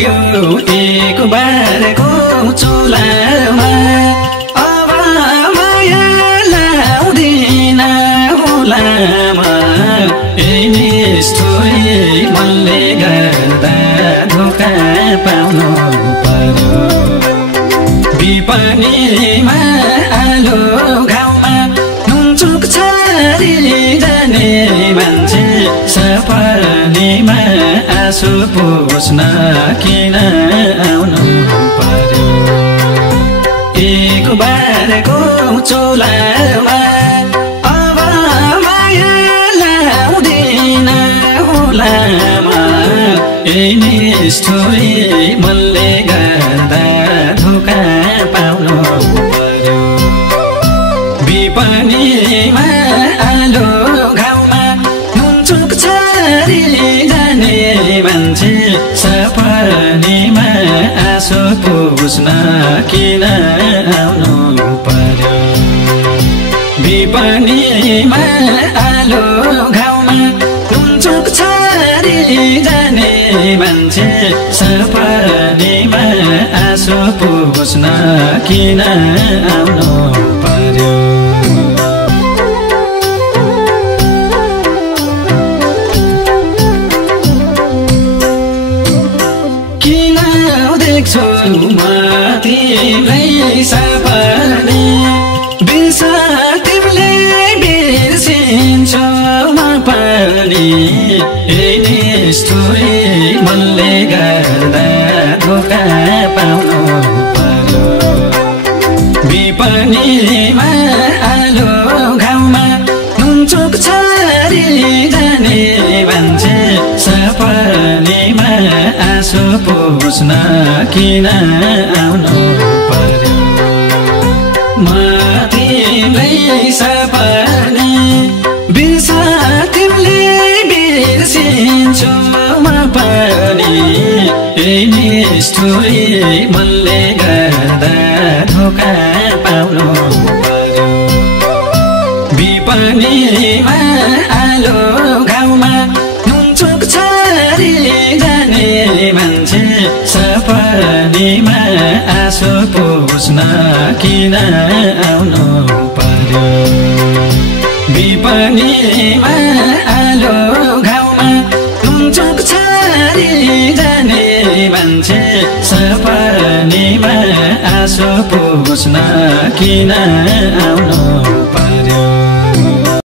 पुग्यो एक बारको चुलामा अब माया लाउँदिन हुलामा यही निष्ठुरी मनले गर्दा धोका पाउनु पर्यो विपनीमा आलो घाउमा नुनचुक छाडी जाने मान्छे सपनीमा आँसु पुस्न किन आउनु पर्यो एक बारको चोलामा अब माया लाउँदिन हुलामा यही निष्ठुरी मनले गर्दा धोका पाउनु पर्यो विपनीमा आलो घाउमा नुनचुक छाडी जाने मान्छे सपनीमा आँसु पुस्न किन आउनु पर्यो विपनीमा आलो घाउमा नुनचुक छाडी जाने मान्छे सपनीमा आँसु पुस्न किन आउनु पर्यो किन देख्छु म तिम्रै सपनी बिर्स तिमीले बिर्सिन्छौ म पनि यही निष्ठुरी मनले गर्दा धोका पाउनु पर्यो विपनीमा आलो घाउमा नुनचुक छाडी जाने मान्छे सपनीमा आँसु पुस्न किन आउनु पर्यो म तिम्रै सपनी बिर्स तिमीले बिर्सिन्छौ म पनि यही निष्ठुरी मनले गर्दा धोका पाउनु पर्यो विपनीमा आलो घाउमा नुनचुक छाडी जाने मान्छे सपनीमा आँसु पुस्न किन आउनु पर्यो विपनीमा आलो घाउमा नुनचुक छाडी जाने मान्छे सपनीमा आँसु पुस्न किन आउनु पर्यो